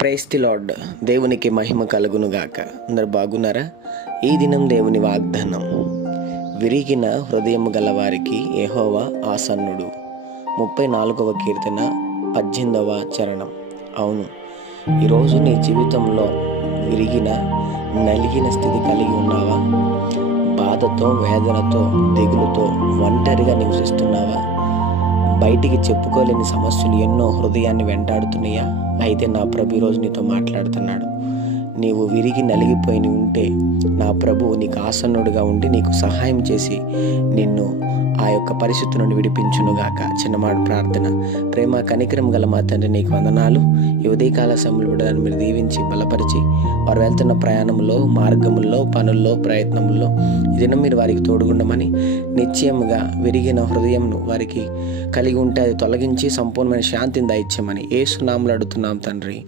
Praise the lord. దేవునికి మహిమ కలుగునుగాక. అందరు బాగున్నారా? ఈ దినం దేవుని వాగ్దానం, విరిగిన హృదయము గలవారికి యెహోవా ఆసన్నుడు. 34వ కీర్తన 18వ చరణం. అవును, ఈరోజు నీ జీవితంలో విరిగిన నలిగిన స్థితి కలిగి ఉన్నావా? బాధతో, వేదనతో, దిగులుతో ఒంటరిగా నివసిస్తున్నావా? బయటికి చెప్పుకోలేని సమస్యలు ఎన్నో హృదయాన్ని వెంటాడుతున్నాయా? అయితే నా ప్రభు ఈరోజు నీతో మాట్లాడుతున్నాడు. నీవు విరిగి నలిగిపోయి ఉంటే నా ప్రభువు నీకు ఆసన్నుడిగా ఉండి నీకు సహాయం చేసి నిన్ను ఆ యొక్క పరిస్థితి నుండి విడిపించునుగాక. చిన్నమాట ప్రార్థన. ప్రేమ కనికరం గల మా తండ్రి, నీకు వందనాలు. ఈ ఉదయకాల సమయంలో కూడా మీరు దీవించి బలపరిచి వారు వెళ్తున్న ప్రయాణంలో, మార్గముల్లో, పనుల్లో, ప్రయత్నంలో ఈ దినం మీరు వారికి తోడుగుండమని, నిశ్చయముగా విరిగిన హృదయంను వారికి కలిగి ఉంటే అది తొలగించి సంపూర్ణమైన శాంతిని దయచేయమని యేసు నామములో అడుగుతున్నాం తండ్రి.